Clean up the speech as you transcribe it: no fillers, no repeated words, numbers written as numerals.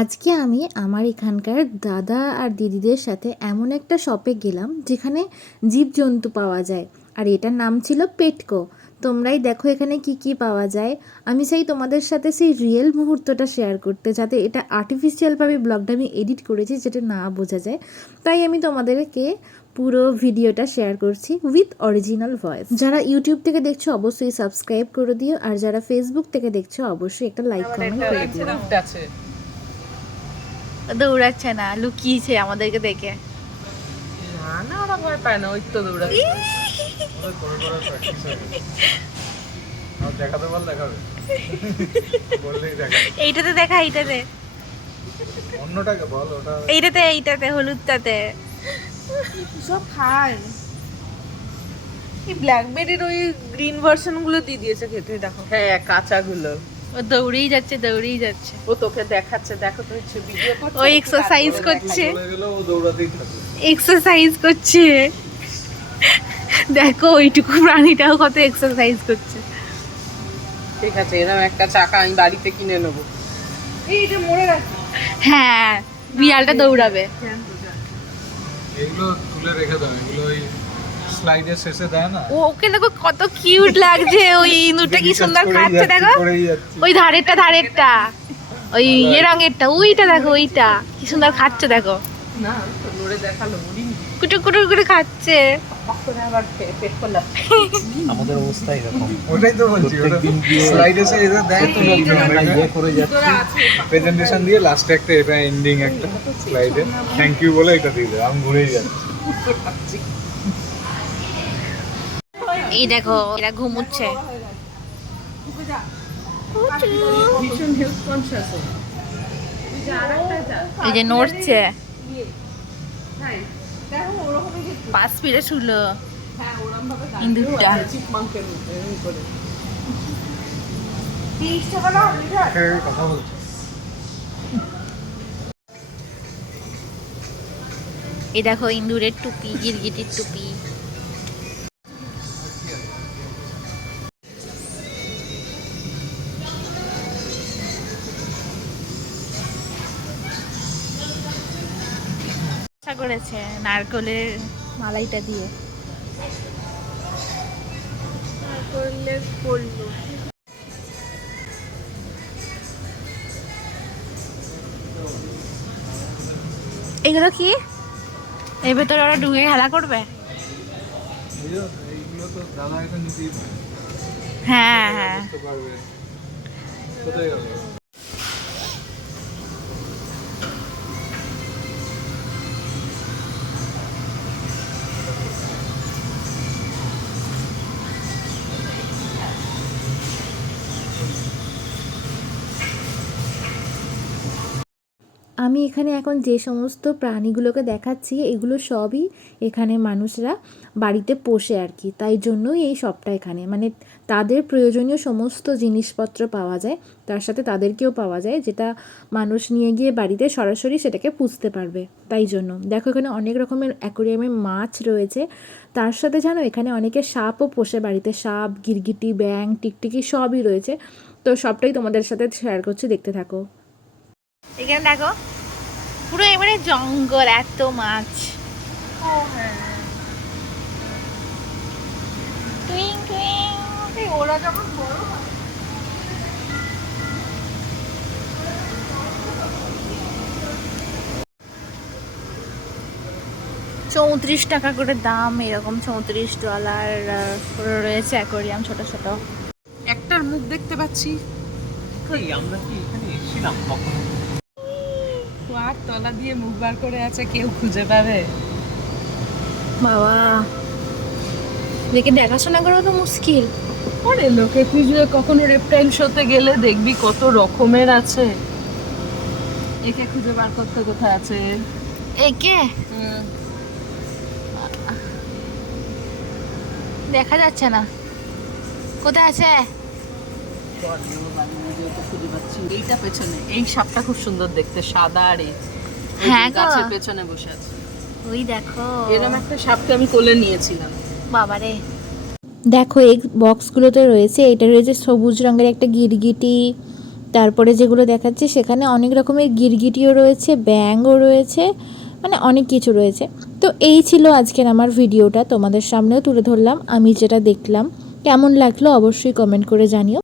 আজকে আমি আমার এখানকার দাদা আর দিদিদের সাথে এমন একটা শপে গেলাম যেখানে জীবজন্তু পাওয়া যায়। আর এটার নাম ছিল পেটকো। তোমরাই দেখো এখানে কি কি পাওয়া যায়। আমি চাই তোমাদের সাথে সেই রিয়েল মুহূর্তটা শেয়ার করতে, যাতে এটা আর্টিফিশিয়ালভাবে ব্লগটা আমি এডিট করেছি যেটা না বোঝা যায়। তাই আমি তোমাদেরকে পুরো ভিডিওটা শেয়ার করছি উইথ অরিজিনাল ভয়েস। যারা ইউটিউব থেকে দেখছো অবশ্যই সাবস্ক্রাইব করে দিও, আর যারা ফেসবুক থেকে দেখছো অবশ্যই একটা লাইক কমেন্ট করে দিও। দৌড়াচ্ছে না, লুকিয়েছে আমাদেরকে দেখে। না ওরা ভয় পায় না, ওই তো দৌড়াচ্ছে। এইটাতে দেখা, এইটাতে অন্যটাকে বল, ওটা এইটাতে হলুদটাতে সব খায়। এই ব্ল্যাকবেরির ওই গ্রিন ভার্সন গুলো দিয়ে দিয়েছে খেতে, দেখো। হ্যাঁ, কাঁচা গুলো। ও দৌড়েই যাচ্ছে। ও তোকে দেখাচ্ছে, দেখো তো ভিডিও করছে। ও এক্সারসাইজ করছে, চলে গেলে ও দৌড়াতেই থাকবে। এক্সারসাইজ করছে। দেখো ওইটুকু প্রাণীটাও কত এক্সারসাইজ করছে। ঠিক আছে, এরকম একটা চাকা আমি বাড়িতে কিনে নেবো। এইটা মরে রাখি। হ্যাঁ, বিড়ালটা দৌড়াবে। এগুলো তুলে রেখে দাও, এগুলো ওই স্লাইডের শেষে দেয় না। ওকে দেখো কত কিউট লাগছে, ওই ইঁদুরটা কি সুন্দর খাচ্ছে দেখো। ওই ধারেরটা ওই রঙেরটা, ওইটা দেখো, ওইটা কি সুন্দর খাচ্ছে দেখো। না তো নড়ে দেখালো, মরিনি। কুটুর কুটুর করে খাচ্ছে। আবার পেট করলাম। আমাদের অবস্থা এরকম। ওটাই তো বলছি, ওটা স্লাইডে এসে এরা দেয় তো লোকজন, আমরা ইয়ে করে যাচ্ছি প্রেজেন্টেশন দিয়ে লাস্টে একটা এটা এন্ডিং একটা স্লাইডে থ্যাংক ইউ বলে এটা দিয়ে দেয়, আমি ঘুরেই যাচ্ছি। এই দেখো এরা ঘুমুচ্ছে। ভীষণ হেলথ কনসিয়াস। এই যে নড়ছে, হ্যাঁ দেখো ওরকমই খেতে। পাশ ফিরে শুলো হ্যাঁ, ওরকম ভাবে ইঁদুরটা। চিপমাঙ্কের মতো এরকম করে। 30 টাকা না লিটার। কথা বলছি। এই দেখো ইঁদুরের টুপি, গিরগিটির টুপি। করেছে নারকলের মালাইটা দিয়ে। এগুলো কি? এর ভেতরে ওরা ঢুকে খেলা করবে? এইগুলো তো দাদা এখন নিতেই হ্যাঁ হ্যাঁ। পারবে। কোথায় গেল? আমি এখানে এখন যে সমস্ত প্রাণীগুলোকে দেখাচ্ছি এগুলো সবই এখানে মানুষরা বাড়িতে পোষে আর কি, তাই জন্যই এই শপটা এখানে, মানে তাদের প্রয়োজনীয় সমস্ত জিনিসপত্র পাওয়া যায়, তার সাথে তাদেরকেও পাওয়া যায়, যেটা মানুষ নিয়ে গিয়ে বাড়িতে সরাসরি সেটাকে পুষতে পারবে। তাই জন্য দেখো এখানে অনেক রকমের অ্যাকোরিয়ামে মাছ রয়েছে, তার সাথে জানো এখানে অনেকে সাপও পোষে বাড়িতে, সাপ, গিরগিটি, ব্যাং, টিকটিকি সবই রয়েছে। তো সবটাই তোমাদের সাথে শেয়ার করছি, দেখতে থাকো। এখানে দেখো পুরো এবারে জঙ্গল, এত মাছ। ও হ্যাঁ, টুইং টুইং। ওরা যখন বড় হয়। $34 করে দাম, এরকম $34 রয়েছে অ্যাকোরিয়াম ছোট ছোট। একটার মুখ দেখতে পাচ্ছি। কই আমরা কি এখানে এসেছিলাম কখনো? কুয়ার তলা দিয়ে মুখ বার করে আছে, কেউ খুঁজে পাবে? বাবা দেখে দেখাশোনা করা তো মুশকিল। ওরে লোকে খুঁজবে, কখনো রেপটাইল শোতে গেলে দেখবি কত রকমের আছে। একে খুঁজে বার করতে কোথায় আছে? একে দেখা যাচ্ছে না, কোথায় আছে? খুঁজে পাচ্ছি। এইটা পেছনে, এই সাপটা খুব সুন্দর দেখতে, সাদা আর এই হ্যাঁ গো, গাছের পেছনে বসে আছে। ওই দেখো এরকম একটা সাপকে আমি কোলে নিয়েছিলাম। বাবারে। দেখো এই বক্সগুলোতে রয়েছে, এটা রয়েছে সবুজ রঙের একটা গিরগিটি, তারপরে যেগুলো দেখাচ্ছি সেখানে অনেক রকমের গিরগিটিও রয়েছে, ব্যাঙও রয়েছে, মানে অনেক কিছু রয়েছে। তো এই ছিল আজকের আমার ভিডিওটা, তোমাদের সামনেও তুলে ধরলাম আমি যেটা দেখলাম। কেমন লাগলো অবশ্যই কমেন্ট করে জানিও।